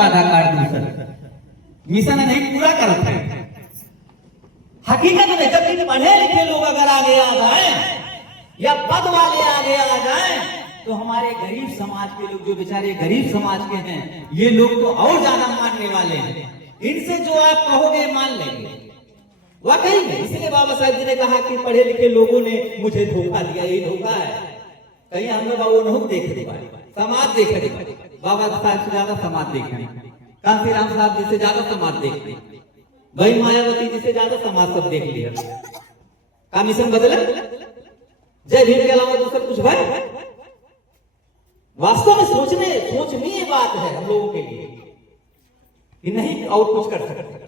आधार card दूसरा mission नहीं पूरा करते हैं। हकीकत में जब पढ़े लिखे लोग अगर आगे आ जाए या पद वाले आगे आ जाए तो हमारे गरीब समाज के लोग जो बेचारे गरीब समाज के हैं ये लोग तो और ज्यादा मानने वाले हैं। इनसे जो आप कहोगे मान लेंगे वाकई में। इसलिए बाबा साहब जी ने कहा कि पढ़े लिखे लोगों ने मुझे धोखा दिया, यही धोखा है। कहीं हम लोग बाबू नहीं देख पाए, समाज देख रहे, बाबा साहब से ज्यादा समाज देख रहे, कांसीराम साहब जी से ज्यादा समाज देख रहे, भाई मायावती जी से ज्यादा समाज सब देख लिया। का मिशन बदला? जय भीम के अलावा दूसरा कुछ भाई? वास्तव में सोचनीय बात है हम लोगों के लिए कि नहीं और कुछ कर सकते।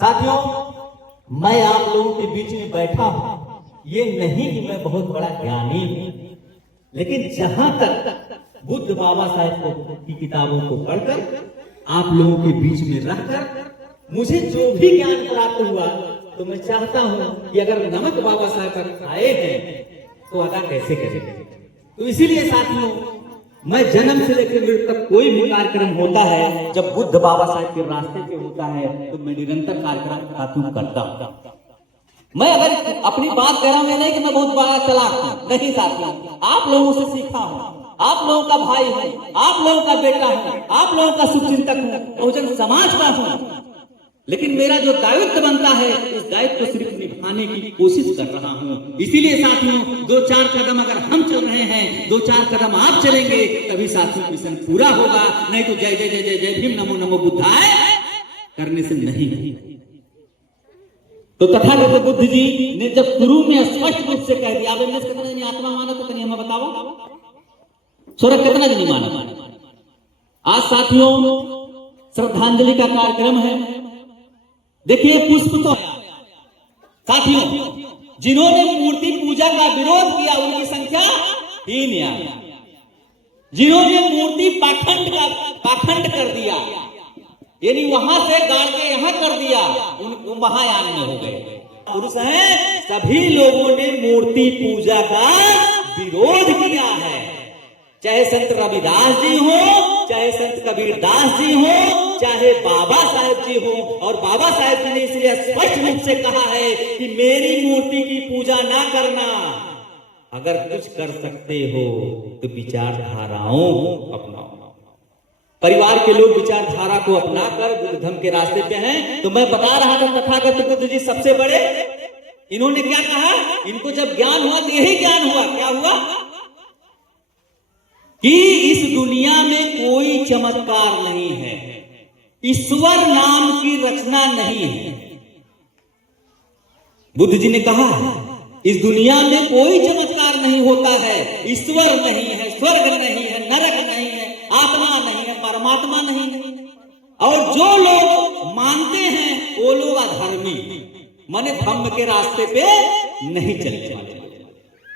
साथियों, मैं आप लोगों के बीच में बैठा हूं, ये नहीं कि मैं बहुत बड़ा ज्ञानी हूं, लेकिन जहां तक बुद्ध बाबा साहब की किताबों को पढ़कर आप लोगों के बीच में रहकर मुझे जो भी ज्ञान प्राप्त हुआ तो मैं चाहता हूं कि अगर नमक बाबा साहब खाए हैं तो अदा कैसे करें। तो इसीलिए साथियों, मैं जन्म से लेकर मृत्यु तक कोई भी कार्यक्रम होता है जब बुद्ध बाबा साहब के रास्ते पे होता है तो मैं निरंतर कार्यक्रम साथियों करता हूं। मैं अगर अपनी बात कह रहा हूं नहीं कि मैं बहुत बड़ा चलाक हूं, नहीं साथियों, आप लोगों से सीखा हूं, आप लोगों का भाई हूं, आप लोगों का बेटा हूं, आप लोगों का शुभचिंतक हूं, बहुजन समाज का हूं। लेकिन मेरा जो दायित्व बनता है उस दायित्व को सिर्फ निभाने की कोशिश कर रहा हूं। इसीलिए साथियों, 2-4 कदम अगर हम चल रहे हैं, 2-4 कदम आप चलेंगे तभी साथियों मिशन पूरा होगा। नहीं तो जय जय जय जय जय भीम नमो नमो बुद्धाय करने से नहीं। तो तथागत बुद्ध जी ने जब शुरू में स्पष्ट रूप से कह दिया, कितना जनी आत्मा माना तो हमें बताओ, स्वर्ग कितना जनी माना। आज साथियों श्रद्धांजलि का कार्यक्रम है। देखिए पुष्प तो साथियों जिन्होंने मूर्ति पूजा का विरोध किया उनकी संख्या ही नहीं आई। जिन्होंने मूर्ति पाखंड कर दिया, यानी वहां से गाड़ के यहां कर दिया, उनको महायान में हो गए। पुरुष हैं, सभी लोगों ने मूर्ति पूजा का विरोध किया है। चाहे संत रविदास जी हो, चाहे संत कबीरदास जी हो, चाहे बाबा साहेब जी हो। और बाबा साहेब जी ने इसलिए स्पष्ट रूप से कहा है कि मेरी मूर्ति की पूजा ना करना। अगर कुछ कर सकते हो तो विचारधाराओं अपनाओ। परिवार के लोग विचारधारा को अपनाकर बुद्ध धर्म के रास्ते पे हैं। तो मैं बता रहा था तथागत बुद्ध जी सबसे बड़े, इन्होंने क्या कहा, इनको जब ज्ञान हुआ तो यही ज्ञान हुआ, क्या हुआ कि इस दुनिया में कोई चमत्कार नहीं है, ईश्वर नाम की रचना नहीं है। बुद्ध जी ने कहा इस दुनिया में कोई चमत्कार नहीं होता है, ईश्वर नहीं है, स्वर्ग नहीं है, नरक नहीं है, आत्मा नहीं है, परमात्मा नहीं है। और जो लोग मानते हैं वो लोग अधर्मी, माने धम्म के रास्ते पे नहीं चलने वाले।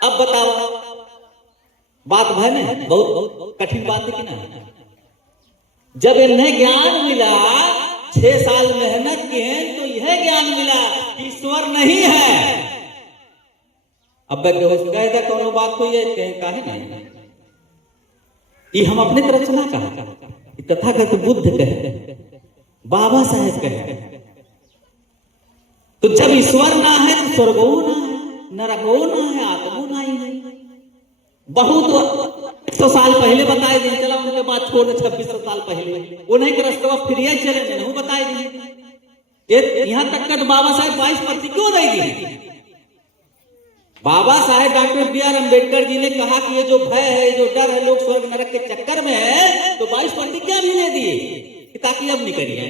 अब बताओ, बात है ना, बहुत कठिन बात है कि ना। जब इन्हें ज्ञान मिला, 6 साल मेहनत किए तो यह ज्ञान मिला कि ईश्वर नहीं है। अब कहता कौन बात को ये कहे नहीं कि हम अपने तरफ से ना कहा, तथागत बुद्ध कहे, बाबा साहेब कहे। तो जब ईश्वर ना है तो स्वर्गो ना है, नरको ना है, आत्मो ना ही है। बहुत 100 साल पहले बताए थे, चला उनके बाद छोड़ 2600 साल पहले उन्हें के रास्ते फिर चले नहीं बताए थे। यहां तक का बाबा साहेब 22% क्यों दे दिए? Baba Saheb doctor B are Ambedkar ji ने कहा कि ये जो भय है, जो डर है, लोग स्वर्ग नरक के चक्कर में है, तो 22% क्या भी ले दिए ताकि अब निकलिए,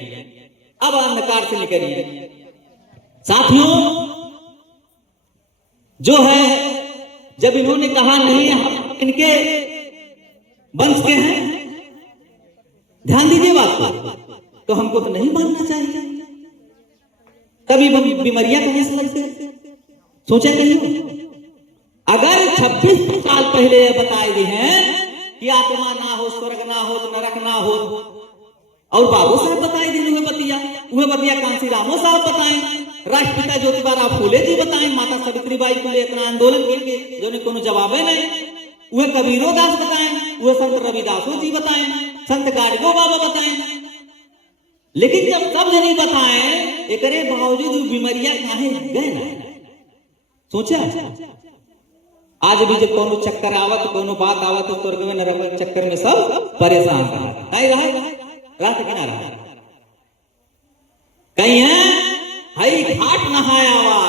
अब अंधकार से निकलिए। साथियों जो है, जब इन्होंने कहा नहीं हम इनके वंश के हैं, ध्यान दीजिए बात को, तो हमको तो नहीं मानना चाहिए। कभी बीमारियां कहीं से लगते सोचा कहीं? अगर 26 साल पहले बताए गए हैं कि आत्मा ना हो, स्वर्ग ना हो, नरक ना हो, और बाबू साहब बताए दी उहे बतिया कांसीरामो साहब बताएं, राष्ट्रपिता ज्योतिबा फूले जी बताएं, माता सावित्रीबाई फुले इतना आंदोलन किए जो ने कोनो जवाब नहीं, उहे कबीरो दास बताएं, उहे संत रविदासो जी बताएं। संत गाड़ियों बाबा बताएं। लेकिन जब सब जने बताएं एकरे बावजूद बीमारियां काहे गए ना, सोचा आज भी जब कोनो चक्कर आवत, कोनो बात आवत, तो स्वर्ग में नरक में चक्कर में सब परेशान रहा। कहीं रात के ना रहा, कहीं है हई घाट नहाया आवा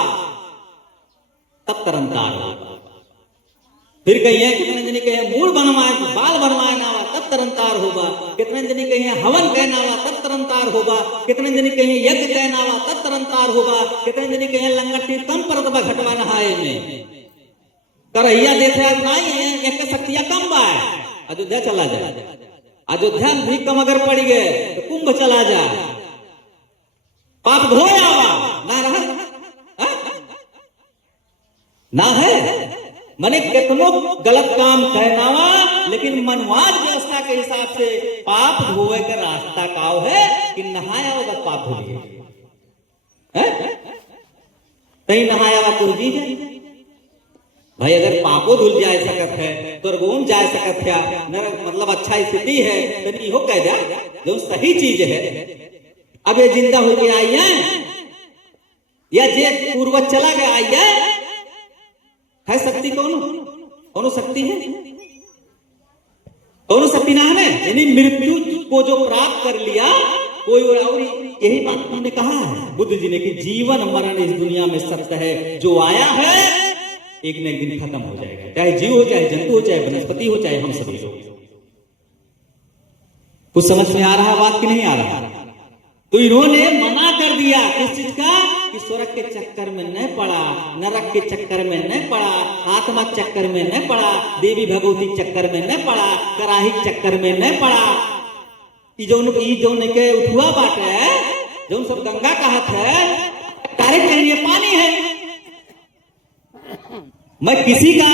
तब तरनतार होगा। फिर कहीं है कितने जने कहे मूल बनवाए, बाल बनवाए ना आवा तब तरनतार होगा। कितने जने कहे हवन कहना आवा तब तरनतार होगा। कितने जने कहे यज्ञ कहना आवा तब तरनतार होगा। कितने जने कहे लंगटी कम परत घटवा नहाए में करैया देख नहीं है, एक शक्तियां कम बा। अयोध्या चला जाए, अयोध्या भी कम अगर पड़ गए तो कुंभ चला जाए, पाप धोया ना रहा ना है। माने कितनो गलत काम कहनावा, लेकिन मनवाज व्यवस्था के हिसाब से पाप धोए का रास्ता काव है कि नहाया होगा पाप धोइए, कहीं नहाया हुआ कोई चीज है भाई। अगर पापो धुल जाए सकत है, स्वर्गों जा सकत है, नरक मतलब अच्छा स्थिति है, तो इहो कह दिया जो सही चीज है। अब ये जिंदा होके आई है या जे पूर्वज चला गया आई है शक्ति कौन शक्ति है, कौन शक्ति ना है। यानी मृत्यु को जो प्राप्त कर लिया कोई और, यही बात उन्होंने कहा है बुद्ध जी ने कि जीवन मरण इस दुनिया में सत्य है, जो आया है एक न एक दिन खत्म हो जाएगा, चाहे जीव हो, चाहे जंतु हो, चाहे वनस्पति हो, चाहे हम सभी लोग। कुछ समझ में आ रहा है बात कि नहीं आ रहा? तो इन्होंने मना कर दिया किस चीज का कि स्वर्ग के चक्कर में न पड़ा, नरक के चक्कर में न पड़ा, आत्मा चक्कर में न पड़ा, देवी भगवती चक्कर में न पड़ा, कराही चक्कर में न पड़ा। जो के उठुआ बाट है, जो सब गंगा कहत है, डायरेक्ट कह पानी है। मैं किसी का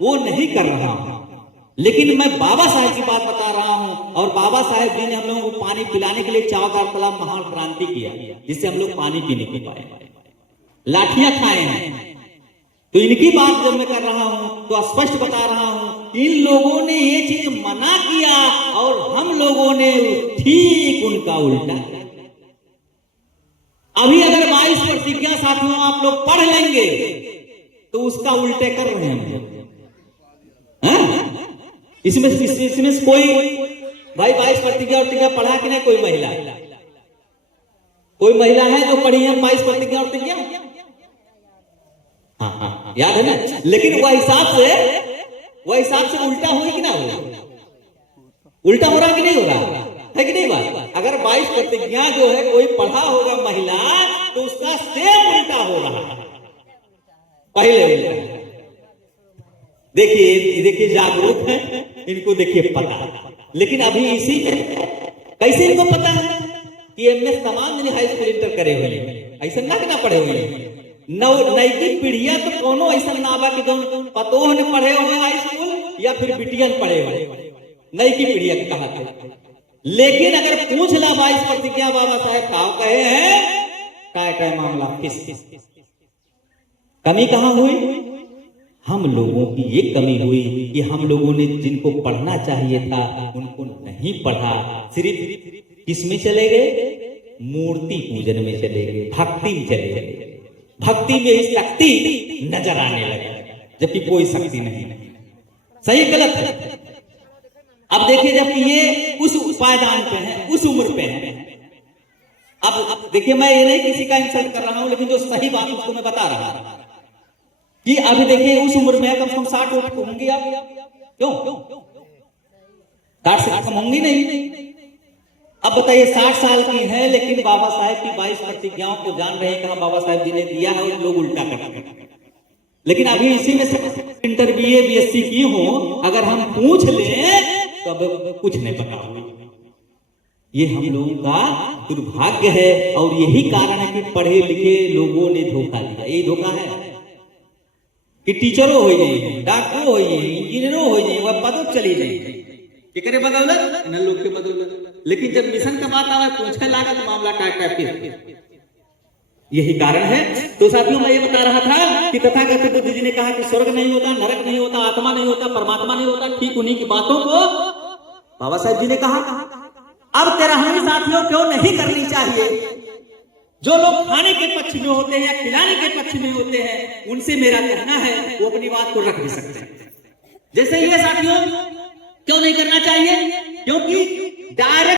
वो नहीं कर रहा हूं, लेकिन मैं बाबा साहेब की बात बता रहा हूं। और बाबा साहेब जी ने हम लोगों को पानी पिलाने के लिए चावदार तालाब महान क्रांति किया, जिससे हम लोग पानी पीने के पाए, लाठियां खाए हैं। तो इनकी बात जब मैं कर रहा हूं तो स्पष्ट बता रहा हूं, इन लोगों ने ये चीज मना किया और हम लोगों ने ठीक उनका उल्टा। अभी अगर 22 प्रतिज्ञा साथियों आप लोग पढ़ लेंगे तो उसका उल्टे कर रहे हैं। इसमें कोई भाई 22 प्रतिज्ञा पढ़ा कि नहीं? कोई महिला है जो पढ़ी है 22 प्रतिज्ञा? हाँ, याद है ना? लेकिन वह हिसाब से उल्टा होगी कि ना होगा? उल्टा हो रहा कि नहीं हो रहा है कि नहीं बात? अगर 22 प्रतिज्ञा जो है कोई पढ़ा होगा महिला तो उसका सेम उल्टा हो रहा है पहले। देखिए जागरूक है, इनको देखिए पता। लेकिन अभी इसी कैसे इनको पता है कि एमएस तमाम दिन हाई स्कूल इंटर करे हुए, ऐसा ना पढ़े हुए। नैतिक पीढ़िया तो कोनो ऐसा ना बा कि पतोह ने पढ़े हुए हाई स्कूल या फिर बिटियन पढ़े हुए, नैतिक पीढ़िया कहा थे। लेकिन अगर पूछ ला 22 प्रतिज्ञा बाबा साहेब का कहे हैं, काय मामला किस कमी कहां हुई? हम लोगों की ये कमी हुई कि हम लोगों ने जिनको पढ़ना चाहिए था उनको नहीं पढ़ा, सिर्फ किसमें चले गए? मूर्ति पूजन में चले गए, भक्ति में चले गए। भक्ति में ही शक्ति नजर आने लगे, जबकि कोई शक्ति नहीं। सही गलत है? अब देखिए, जबकि ये उस पायदान पे है, उस उम्र पे है। अब देखिए, मैं ये नहीं किसी का इंसल्ट कर रहा हूं, लेकिन जो सही बात उसको मैं बता रहा हूं कि अभी देखिए उस उम्र में कम से कम 60 वर्ष होंगे आप। क्यों 60 से कम होंगी नहीं? अब बताइए 60 साल की है, लेकिन बाबा साहेब की 22 प्रतिज्ञाओं को जान रहे हैं कहां बाबा साहेब जी ने दिया है, और लोग उल्टा करते हैं। लेकिन अभी इसी में से इंटर बीए बीएससी की हो, अगर हम पूछ लें तो अब कुछ नहीं पता होगा। ये हम लोगों का दुर्भाग्य है, और यही कारण है कि पढ़े लिखे लोगों ने धोखा दिया। यही धोखा है कि टीचरों हो जाए, डॉक्टरों हो जाए, इंजीनियरों हो जाए, वह पदों चली जाए करे बदौलत न लोग के बदौलत। लेकिन जब मिशन का बात आवे पूछने लगा तो मामला टाइप। यही कारण है। तो साथियों, मैं ये बता रहा था कि तथागत बुद्ध जी ने कहा कि स्वर्ग नहीं होता, नरक नहीं होता, आत्मा नहीं होता, परमात्मा नहीं होता। ठीक उन्हीं की बातों को बाबा साहब जी ने कहा अब तिरहनी साथियों क्यों नहीं करनी चाहिए। जो लोग खाने के पक्ष में होते हैं या खिलाने के पक्ष में होते हैं उनसे मेरा कहना है वो अपनी बात को रख भी सकते हैं। जैसे ये साथियों क्यों नहीं करना चाहिए, क्योंकि डायरेक्ट